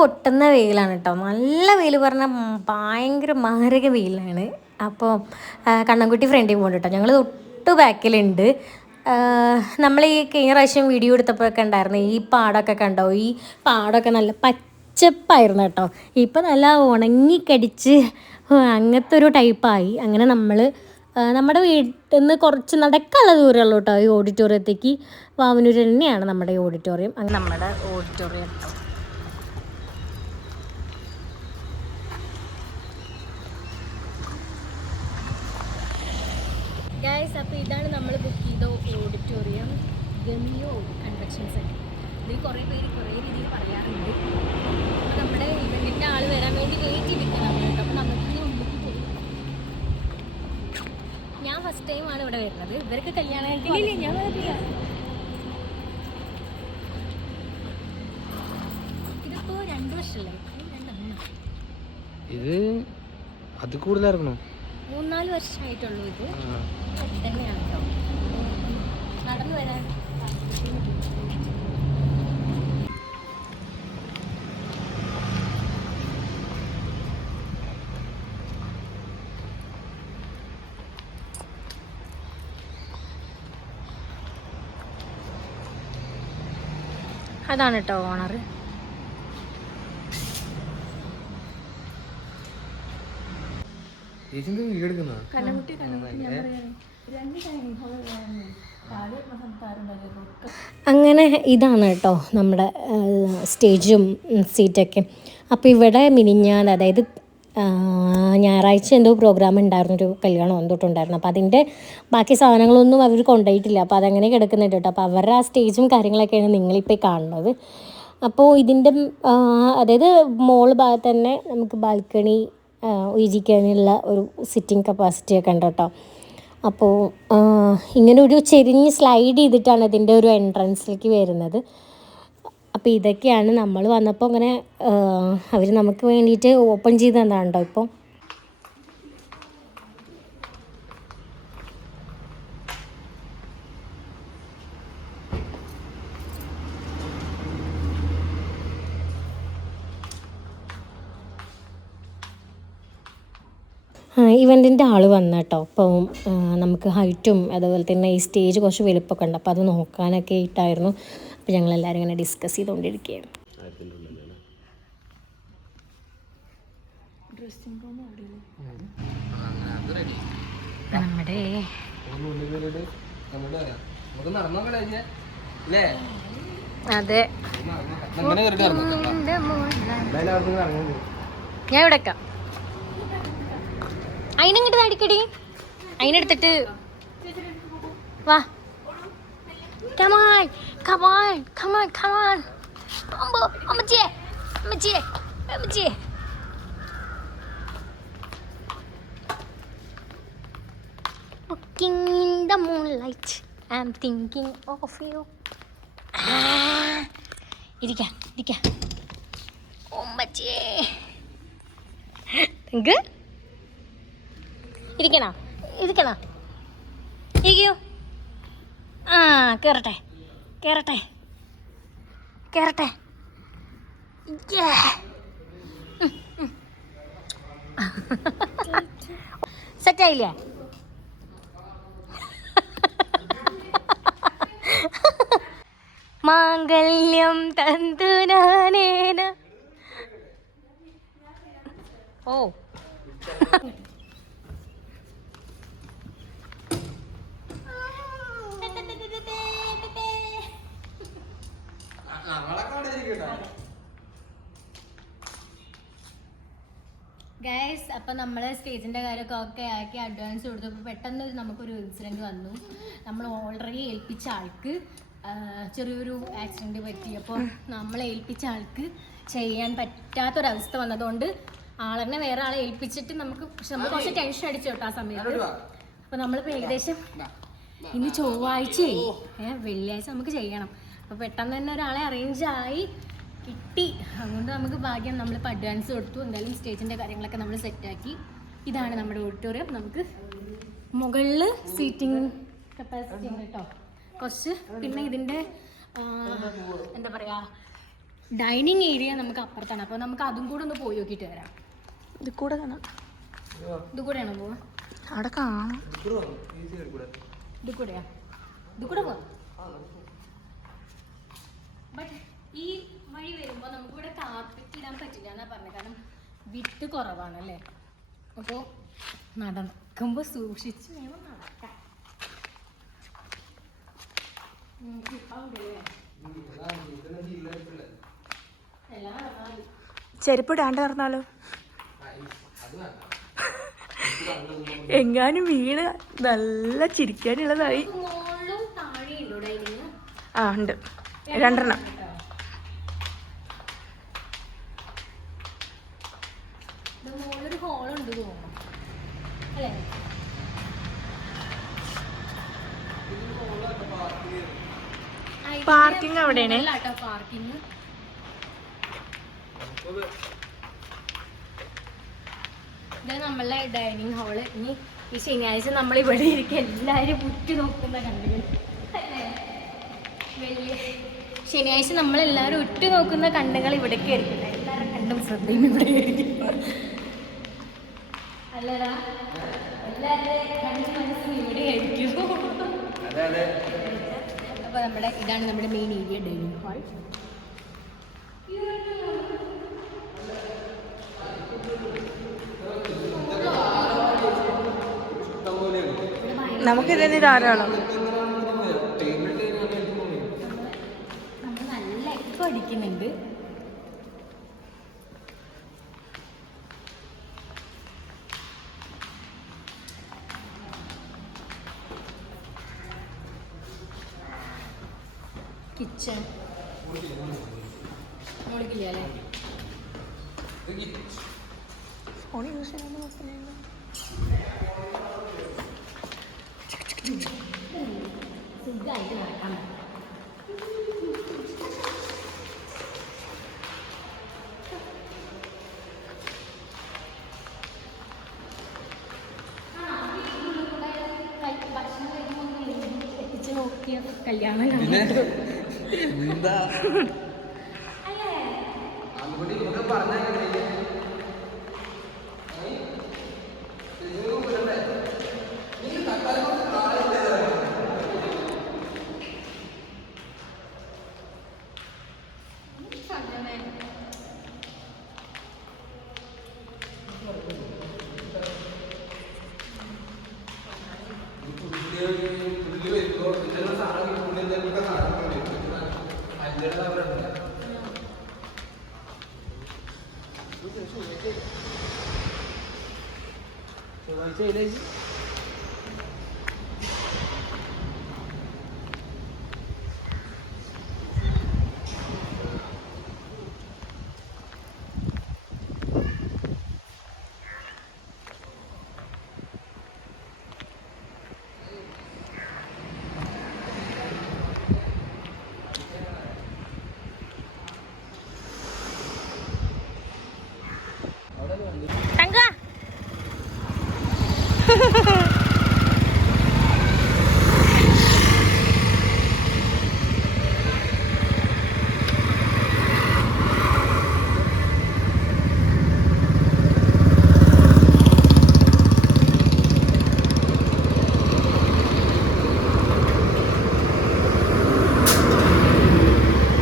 പൊട്ടുന്ന വെയിലാണ് കേട്ടോ. നല്ല വെയിൽ പറഞ്ഞാൽ ഭയങ്കര മാരക വെയിലാണ്. അപ്പോൾ കണ്ണൻകുട്ടി ഫ്രണ്ടിൽ പോകുന്നുണ്ട് കേട്ടോ. ഞങ്ങൾ തൊട്ട് ബാക്കിലുണ്ട്. നമ്മൾ ഈ കഴിഞ്ഞ പ്രാവശ്യം വീഡിയോ എടുത്തപ്പോഴൊക്കെ ഉണ്ടായിരുന്നു ഈ പാടമൊക്കെ കണ്ടോ. ഈ പാടമൊക്കെ നല്ല പച്ചപ്പായിരുന്നു കേട്ടോ. ഇപ്പം നല്ല ഉണങ്ങിക്കടിച്ച് അങ്ങനത്തെ ഒരു ടൈപ്പായി. അങ്ങനെ നമ്മൾ നമ്മുടെ വീട്ടിൽ നിന്ന് കുറച്ച് നടക്കാനുള്ള ദൂരമുള്ളൂ കേട്ടോ ഈ ഓഡിറ്റോറിയത്തേക്ക്. വാവനൂർ തന്നെയാണ് നമ്മുടെ ഈ ഓഡിറ്റോറിയം. അങ്ങനെ നമ്മുടെ ഓഡിറ്റോറിയം കേട്ടോ. ഗൈസ്, അപ്പോൾ ഇതാണ് നമ്മൾ ബുക്ക് ചെയ്ത ഓഡിറ്റോറിയം, ഗമിയോ കൺവെൻഷൻ സെൻറ്റർ. ഇത് കുറേ പേര് കുറേ രീതിയിൽ പറയാറുണ്ട്. അപ്പോൾ നമ്മുടെ ഇവൻറ്റിൻ്റെ ആൾ വരാൻ വേണ്ടി വെയിറ്റ് ചെയ്തിരിക്കണം കേട്ടോ. അപ്പോൾ നമുക്ക് മുമ്പിലേക്ക് പോയി. ഞാൻ ഫസ്റ്റ് ടൈമാണ് ഇവിടെ വരുന്നത്. ഇവർക്ക് കല്യാണം കഴിക്കില്ല, ഞാൻ വരില്ല. ഇതിപ്പോൾ 2 വർഷമല്ലേ? ഇത് അത് കൂടുതലായിരുന്നു. 3-4 വർഷമായിട്ടുള്ളൂ. ഇത് തന്നെയാണ് കേട്ടോ. നടന്നു വരാൻ അതാണ് കേട്ടോ ഓണർ. അങ്ങനെ ഇതാണ് കേട്ടോ നമ്മുടെ സ്റ്റേജും സീറ്റൊക്കെ. അപ്പോൾ ഇവിടെ മിനിഞ്ഞാന്ന്, അതായത് ഞായറാഴ്ച എന്തോ പ്രോഗ്രാം ഉണ്ടായിരുന്നു, ഒരു കല്യാണം എന്തൊട്ടുണ്ടായിരുന്നു. അപ്പോൾ അതിൻ്റെ ബാക്കി സാധനങ്ങളൊന്നും അവർ കൊണ്ടുപോയിട്ടില്ല. അപ്പോൾ അതങ്ങനെ കിടക്കുന്നുണ്ട് കേട്ടോ. അപ്പോൾ അവരുടെ ആ സ്റ്റേജും കാര്യങ്ങളൊക്കെയാണ് നിങ്ങളിപ്പോൾ കാണുന്നത്. അപ്പോൾ ഇതിൻ്റെ അതായത് മോൾ ഭാഗത്ത് തന്നെ നമുക്ക് ബാൽക്കണി ഇരിക്കാനുള്ള ഒരു സിറ്റിംഗ് കപ്പാസിറ്റിയൊക്കെ ഉണ്ട് കേട്ടോ. അപ്പോൾ ഇങ്ങനെ ഒരു ചെരിഞ്ഞ് സ്ലൈഡ് ചെയ്തിട്ടാണ് ഇതിൻ്റെ ഒരു എൻട്രൻസിലേക്ക് വരുന്നത്. അപ്പോൾ ഇതൊക്കെയാണ് നമ്മൾ വന്നപ്പോൾ ഇങ്ങനെ അവർ നമുക്ക് വേണ്ടിയിട്ട് ഓപ്പൺ ചെയ്ത് തന്നതാണ് കേട്ടോ. ഇപ്പോൾ ഇവൻറ്റിൻ്റെ ആൾ വന്ന കേട്ടോ. അപ്പോൾ നമുക്ക് ഹൈറ്റും അതുപോലെ തന്നെ ഈ സ്റ്റേജ് കുറച്ച് വലുപ്പമൊക്കെ ഉണ്ട്. അപ്പോൾ അത് നോക്കാനൊക്കെ ആയിട്ടായിരുന്നു. അപ്പോൾ ഞങ്ങളെല്ലാവരും ഇങ്ങനെ ഡിസ്കസ് ചെയ്തുകൊണ്ടിരിക്കുകയാണ്. നമ്മുടെ അതെ, ഞാൻ ഇവിടെ വെക്കാം. അതിനെങ്ങോട്ട് അടിക്കടി, അതിനെടുത്തിട്ട് വാ. Come on, come on, come on, come on. അമ്മച്ചിയെ, അമ്മച്ചിയെ, അമ്മച്ചിയെ. Walking in the moonlight, I'm thinking of you. ഇരിക്കാം, ഇരിക്കാം. അമ്മച്ചിയെ, നിങ്ങൾക്ക് ഇരിക്കണോ? ഇരിക്കണോ? ഇരിക്കൂ. ആ, കയറട്ടെ, കയറട്ടെ, കയറട്ടെ. സെറ്റായില്ലേ? മാംഗല്യം തന്തുനാനേന. ഓ, ഗൈസ്, അപ്പം നമ്മൾ സ്റ്റേജിൻ്റെ കാര്യമൊക്കെ ഓക്കെ ആക്കി അഡ്വാൻസ് കൊടുത്തപ്പോൾ പെട്ടെന്ന് നമുക്കൊരു ഇൻസിഡൻറ്റ് വന്നു. നമ്മൾ ഓൾറെഡി ഏൽപ്പിച്ച ആൾക്ക് ചെറിയൊരു ആക്സിഡൻറ്റ് പറ്റി. അപ്പോൾ നമ്മൾ ഏൽപ്പിച്ച ആൾക്ക് ചെയ്യാൻ പറ്റാത്തൊരവസ്ഥ വന്നതുകൊണ്ട് ആളെന്നെ വേറെ ആളെ ഏൽപ്പിച്ചിട്ട് നമ്മൾ കുറച്ച് ടെൻഷൻ അടിച്ചു കേട്ടോ ആ സമയത്ത്. അപ്പോൾ നമ്മളിപ്പോൾ ഏകദേശം ഇന്ന് ചൊവ്വാഴ്ചയായി, വെള്ളിയാഴ്ച നമുക്ക് ചെയ്യണം. അപ്പോൾ പെട്ടെന്ന് തന്നെ ഒരാളെ അറേഞ്ചായി കിട്ടി. അതുകൊണ്ട് നമുക്ക് ഭാഗ്യം. നമ്മളിപ്പോൾ അഡ്വാൻസ് കൊടുത്തു. എന്തായാലും സ്റ്റേജിൻ്റെ കാര്യങ്ങളൊക്കെ നമ്മൾ സെറ്റാക്കി. ഇതാണ് നമ്മുടെ ഓഡിറ്റോറിയം. നമുക്ക് മുകളിൽ സീറ്റിംഗ് കപ്പാസിറ്റി ഉണ്ട് കേട്ടോ കുറച്ച്. പിന്നെ ഇതിൻ്റെ എന്താ പറയുക, ഡൈനിങ് ഏരിയ നമുക്ക് അപ്പുറത്താണ്. അപ്പോൾ നമുക്ക് അതും കൂടെ ഒന്ന് പോയി നോക്കിയിട്ട് വരാം. ഇത് കൂടെ കാണാം. ഇത് കൂടെയാണോ പോവാ? അവിടെ കാണാം. ഇത് കൂടെയാ? ഇത് കൂടെ പോവാം. ബട്ട് ഈ വഴി വരുമ്പോൾ നമുക്കിവിടെ കാർപ്പറ്റ് ഇടാൻ പറ്റില്ല എന്നാ പറഞ്ഞത്. കാരണം വിത്ത് കുറവാണല്ലേ. അപ്പോൾ നടക്കുമ്പോൾ സൂക്ഷിച്ച് വേണം നടക്കാൻ. ചെരുപ്പ് ഇടാണ്ട് പറഞ്ഞാലോ? എങ്ങാനും വീട് നല്ല ചിരിക്കാനുള്ളതായി. ആ ഉണ്ട്, 2 ഒരു ഹോളുണ്ട് തോന്നുന്നു അല്ലേ? പാർക്കിംഗ് അവിടെയാണ്. പാർക്കിംഗ് ഇത് നമ്മളെ ഡൈനിങ് ഹാള്. ഇനി ഈ ശനിയാഴ്ച നമ്മൾ ഇവിടെ ഇരിക്കും, എല്ലാവരും ഉറ്റു നോക്കുന്ന കണ്ടുകൾ അല്ലേ? വലിയ ശനിയാഴ്ച നമ്മളെല്ലാവരും ഉറ്റു നോക്കുന്ന കണ്ണുകൾ ഇവിടേക്ക് ആയിരിക്കും. എല്ലാവരും കണ്ടും ശ്രദ്ധയും ഇവിടെ ആയിരിക്കും അല്ലടാ? എല്ലാവരുടെ കണ്ണും മനസ്സും ഇവിടെ ആയിരിക്കും. അപ്പോൾ ഇതാണ് നമ്മുടെ മെയിൻ ഏരിയ, ഡൈനിങ് ഹാൾ. നമുക്കിതന്നെ ധാരാളം. നമ്മൾ നല്ല എക്കോ അടിക്കുന്നുണ്ട്. കിച്ചൺ മുകളിക്കില്ല അല്ലേ? ഫോൺ യൂസ് ചെയ്യാൻ നോക്കുന്നില്ല. സുഖമായിട്ട് നടക്കാം. ഭക്ഷണം കഴിക്കുമ്പോൾ എത്തിച്ച് നോക്കിയ കല്യാണം കണ്ടിട്ട് എന്താ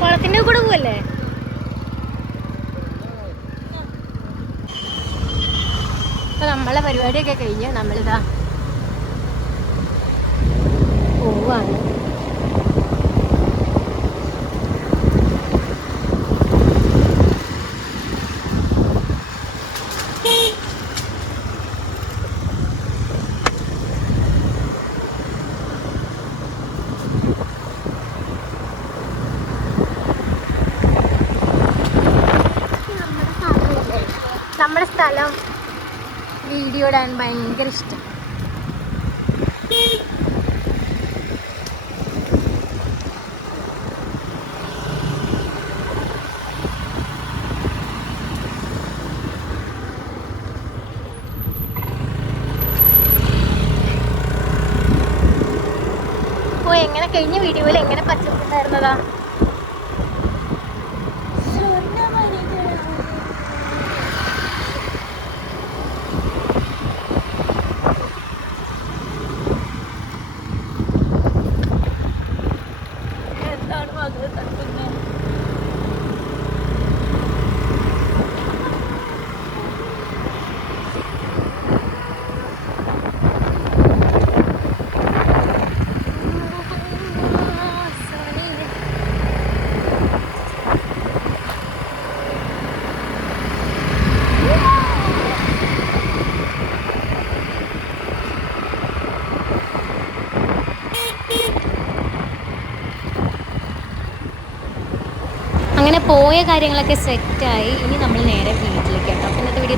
കുളത്തിൻ്റെ കൂടെ പോവല്ലേ? അപ്പോൾ നമ്മളെ പരിപാടിയൊക്കെ കഴിഞ്ഞ് നമ്മളിതാ പോവാണ്. നമ്മുടെ സ്ഥലം വീഡിയോ ഇടാൻ ഭയങ്കര ഇഷ്ടം. ഓ, എങ്ങനെ കഴിഞ്ഞ വീഡിയോയിൽ എങ്ങനെ പച്ചപ്പുണ്ടായിരുന്നതാ. അങ്ങനെ പോയ കാര്യങ്ങളൊക്കെ സെറ്റായി. ഇനി നമ്മൾ നേരെ വീട്ടിലേക്ക് കേട്ടോ. അപ്പോൾ ഇന്നത്തെ വീഡിയോ